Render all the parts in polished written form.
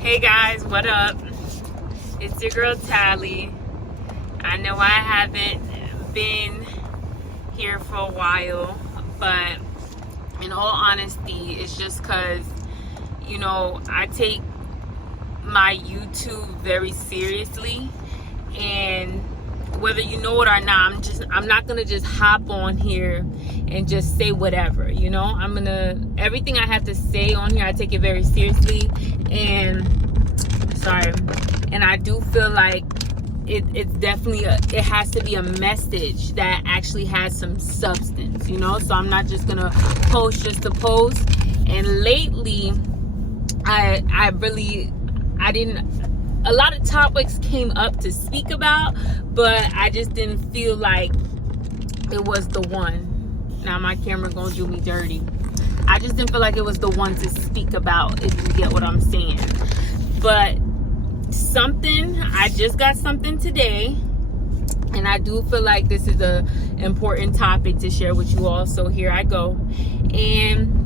Hey guys, what up? It's your girl Tally. I know I haven't been here for a while, but in all honesty, it's just because, I take my YouTube very seriously, and whether you know it or not, I'm not gonna just hop on here and just say whatever, everything I have to say on here, I take it very seriously, and I do feel like it's definitely it has to be a message that actually has some substance, so I'm not just gonna post just to post. And lately I didn't, a lot of topics came up to speak about, but I just didn't feel like it was the one. Now my camera gonna do me dirty. I just didn't feel like it was the one to speak about, if you get what I'm saying. But I just got something today, and I do feel like this is a important topic to share with you all, so here I go. And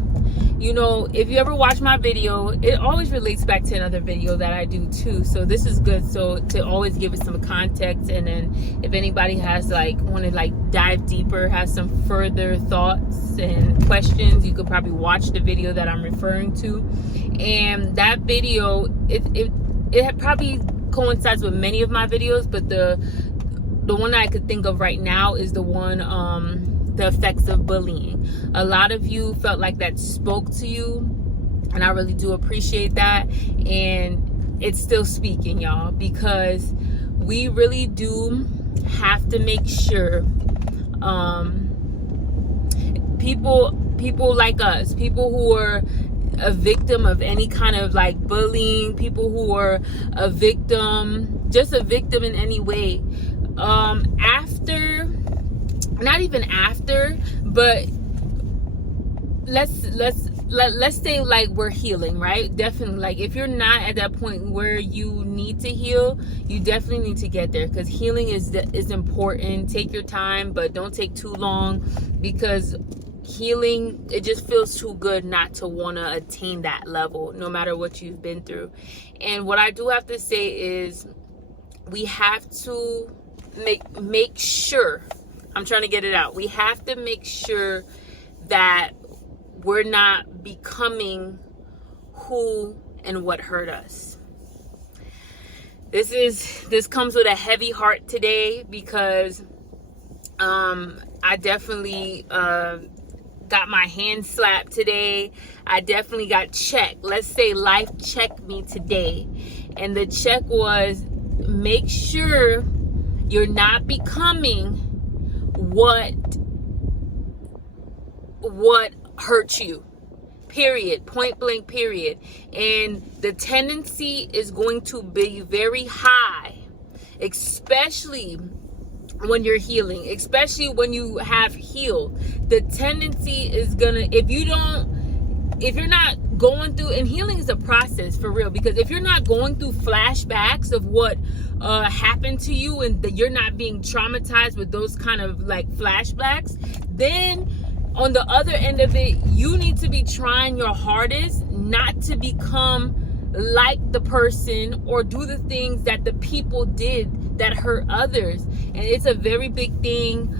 if you ever watch my video, it always relates back to another video that I do too, so this is good, so to always give it some context. And then if anybody has want to dive deeper, has some further thoughts and questions, you could probably watch the video that I'm referring to. And that video, it probably coincides with many of my videos, but the one that I could think of right now is the one, the effects of bullying. A lot of you felt like that spoke to you, and I really do appreciate that. And it's still speaking, y'all, because we really do have to make sure people like us, people who are a victim of any kind of bullying, people who are a victim in any way, not even after, but let's say we're healing, right? Definitely, if you're not at that point where you need to heal, you definitely need to get there, because healing is important. Take your time, but don't take too long, because healing, it just feels too good not to want to attain that level, no matter what you've been through. And what I do have to say is, we have to make sure, I'm trying to get it out, we have to make sure that we're not becoming who and what hurt us. This comes with a heavy heart today, because I definitely got my hand slapped today. I definitely got checked. Let's say life checked me today, and the check was, make sure you're not becoming what hurt you, period, point blank, period. And the tendency is going to be very high, especially when you're healing, especially when you have healed. The tendency is gonna, if you're not going through, and healing is a process for real, because if you're not going through flashbacks of what happened to you, and that you're not being traumatized with those kind of flashbacks, then on the other end of it, you need to be trying your hardest not to become like the person or do the things that the people did that hurt others. And it's a very big thing.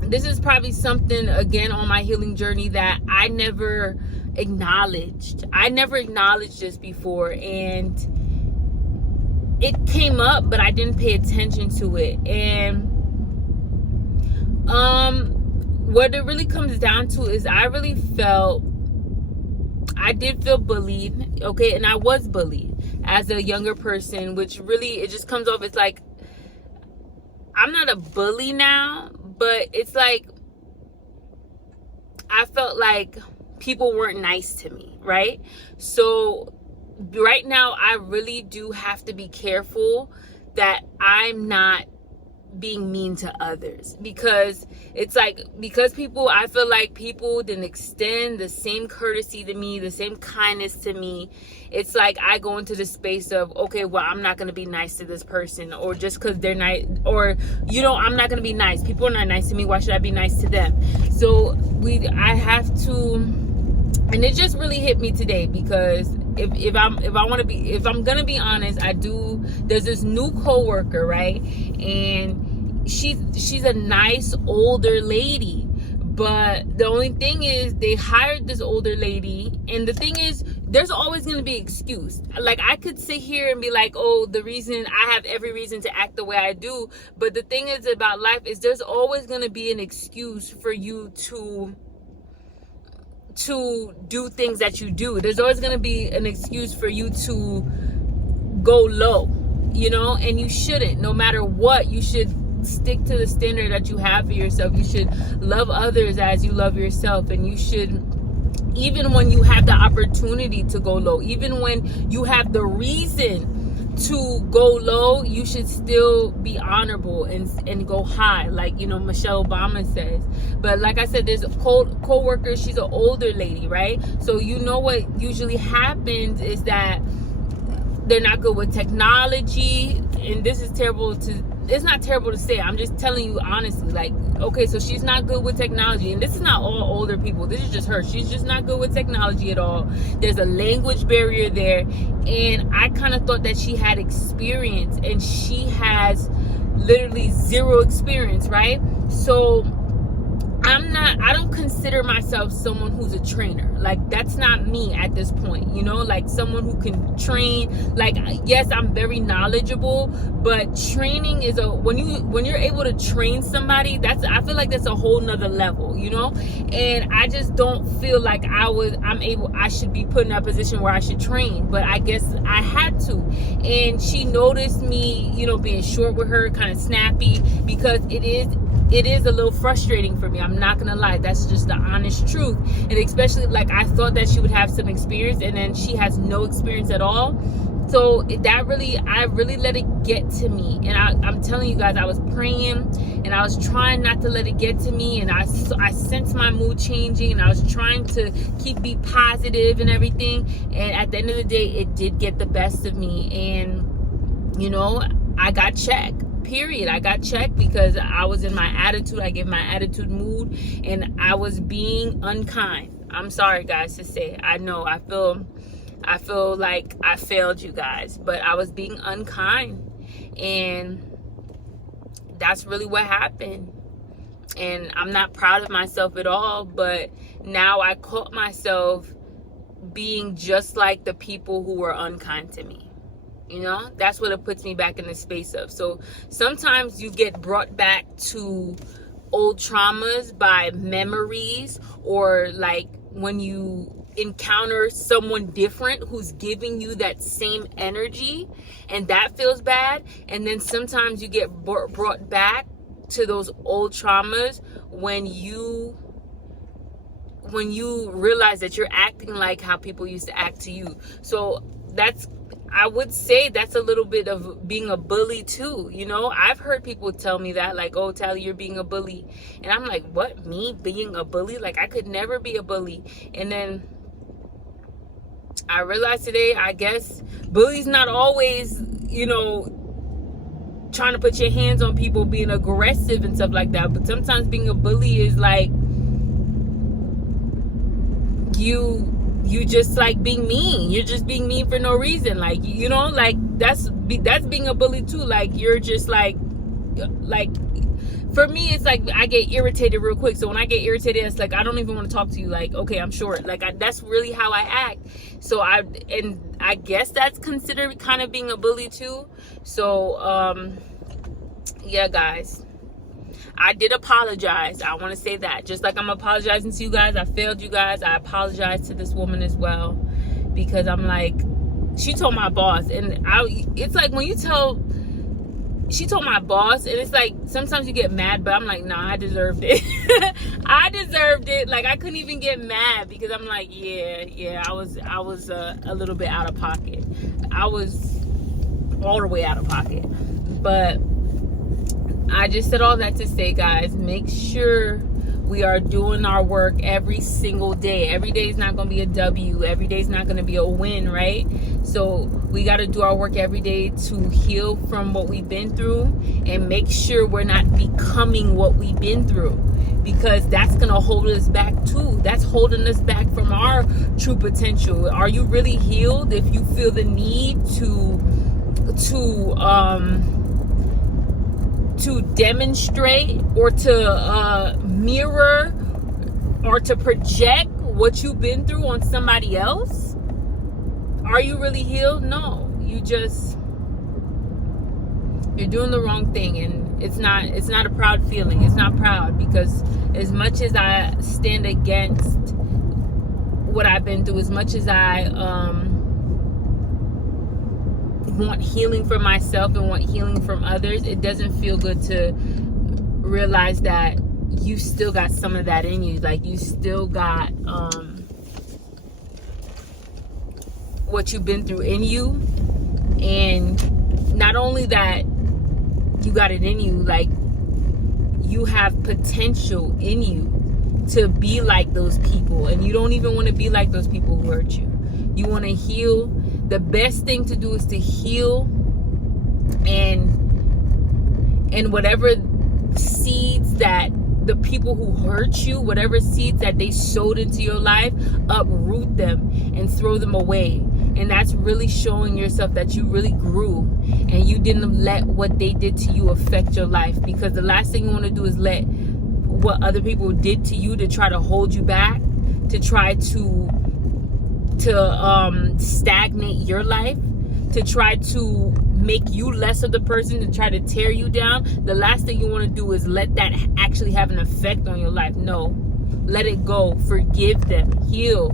This is probably something, again, on my healing journey that I never acknowledged. I never acknowledged this before, and it came up, but I didn't pay attention to it. And what it really comes down to is, I did feel bullied, okay, and I was bullied as a younger person, which really, it just comes off, it's I'm not a bully now, but it's I felt like people weren't nice to me, right? So right now, I really do have to be careful that I'm not being mean to others, because it's because I feel like people didn't extend the same courtesy to me, the same kindness to me. It's I go into the space of, okay, well, I'm not going to be nice to this person, or just because they're nice, or I'm not going to be nice. People are not nice to me, why should I be nice to them? So I have to, and it just really hit me today, because if I'm gonna be honest, there's this new coworker, right? And she's a nice older lady. But the only thing is, they hired this older lady, and the thing is, there's always going to be an excuse. Like, I could sit here and be like, oh, I have every reason to act the way I do. But the thing is about life is, there's always going to be an excuse for you to do things that you do. There's always going to be an excuse for you to go low, and you shouldn't. No matter what, you should stick to the standard that you have for yourself. You should love others as you love yourself, and you should, even when you have the opportunity to go low, even when you have the reason to go low, you should still be honorable and go high, like Michelle Obama says. But like I said, there's a co-worker, she's an older lady, right? So what usually happens is that they're not good with technology, and this is it's not terrible to say. I'm just telling you honestly, like, okay, so she's not good with technology, and this is not all older people. This is just her. She's just not good with technology at all. There's a language barrier there, and I kind of thought that she had experience, and she has literally zero experience, right? So I don't consider myself someone who's a trainer. Like, that's not me at this point, like someone who can train. Like, yes, I'm very knowledgeable, but training is when you're able to train somebody, I feel like that's a whole nother level, and I just don't feel like I should be put in a position where I should train, but I guess I had to. And she noticed me, being short with her, kind of snappy, because it is a little frustrating for me. I'm not gonna lie. That's just the honest truth. And especially, like, I thought that she would have some experience, and then she has no experience at all. So I really let it get to me. And I'm telling you guys, I was praying, and I was trying not to let it get to me. And I sensed my mood changing, and I was trying to be positive and everything. And at the end of the day, it did get the best of me. And, I got checked. Period. I got checked because I was in my attitude. I gave my attitude mood, and I was being unkind. I'm sorry, guys, to say. I know I feel like I failed you guys, but I was being unkind, and that's really what happened. And I'm not proud of myself at all, but now I caught myself being just like the people who were unkind to me. That's what it puts me back in the space of. So sometimes you get brought back to old traumas by memories, or like when you encounter someone different who's giving you that same energy, and that feels bad. And then sometimes you get brought back to those old traumas when you realize that you're acting like how people used to act to you. So I would say that's a little bit of being a bully too. I've heard people tell me that, like, oh, Tally, you're being a bully. And I'm like, what? Me being a bully? Like, I could never be a bully. And then I realized today, I guess bully's not always, trying to put your hands on people, being aggressive and stuff like that. But sometimes being a bully is like you just like being mean. You're just being mean for no reason. Like, like that's being a bully too. Like, you're just like for me, it's like I get irritated real quick. So when I get irritated, it's like I don't even want to talk to you. Like, okay, I'm short. Like, that's really how I act. So I guess that's considered kind of being a bully too. So yeah, guys, I did apologize. I want to say that. Just like I'm apologizing to you guys, I failed you guys. I apologize to this woman as well, because I'm like, she told my boss, and it's like when you she told my boss, and it's like sometimes you get mad, but I'm like, nah, I deserved it. I deserved it. Like, I couldn't even get mad because I'm like, yeah, I was a little bit out of pocket. I was all the way out of pocket. But I just said all that to say, guys, make sure We are doing our work every single day. Every day is not going to be a W. Every day is not going to be a win, right? So we got to do our work every day to heal from what we've been through and make sure we're not becoming what we've been through, because that's going to hold us back too. That's holding us back from our true potential. Are you really healed if you feel the need to demonstrate or to mirror or to project what you've been through on somebody else? Are you really healed? No, you're doing the wrong thing, and it's not a proud feeling. It's not proud, because as much as I stand against what I've been through, as much as I want healing for myself and want healing from others, it doesn't feel good to realize that you still got some of that in you. Like, you still got what you've been through in you. And not only that you got it in you, like, you have potential in you to be like those people, and you don't even want to be like those people who hurt you. You want to heal. The best thing to do is to heal, and whatever seeds that the people who hurt you, whatever seeds that they sowed into your life, uproot them and throw them away. And that's really showing yourself that you really grew and you didn't let what they did to you affect your life. Because the last thing you want to do is let what other people did to you to try to hold you back, to try to stagnate your life, to try to make you less of the person, to try to tear you down. The last thing you want to do is let that actually have an effect on your life. No, let it go. Forgive them. Heal.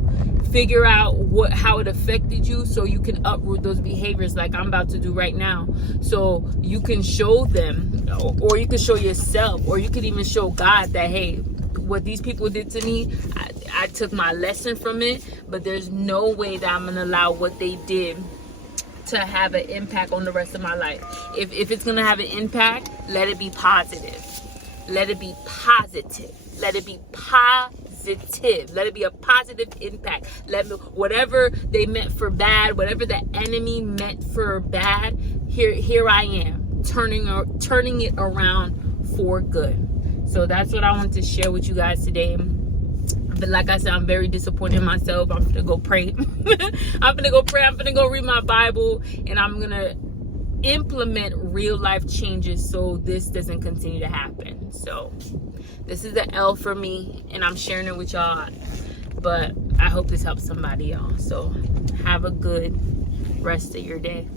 Figure out how it affected you, so you can uproot those behaviors like I'm about to do right now. So you can show them, or you can show yourself, or you can even show God that, hey, what these people did to me, I took my lesson from it, but there's no way that I'm going to allow what they did to have an impact on the rest of my life. If it's going to have an impact, let it be positive. Let it be positive. Let it be positive. Let it be a positive impact. Whatever they meant for bad, whatever the enemy meant for bad, here I am, turning it around for good. So that's what I wanted to share with you guys today. But like I said, I'm very disappointed in myself. I'm gonna go pray. I'm gonna go read my Bible, and I'm gonna implement real life changes so this doesn't continue to happen. So this is the L for me, and I'm sharing it with y'all. But I hope this helps somebody else. So have a good rest of your day.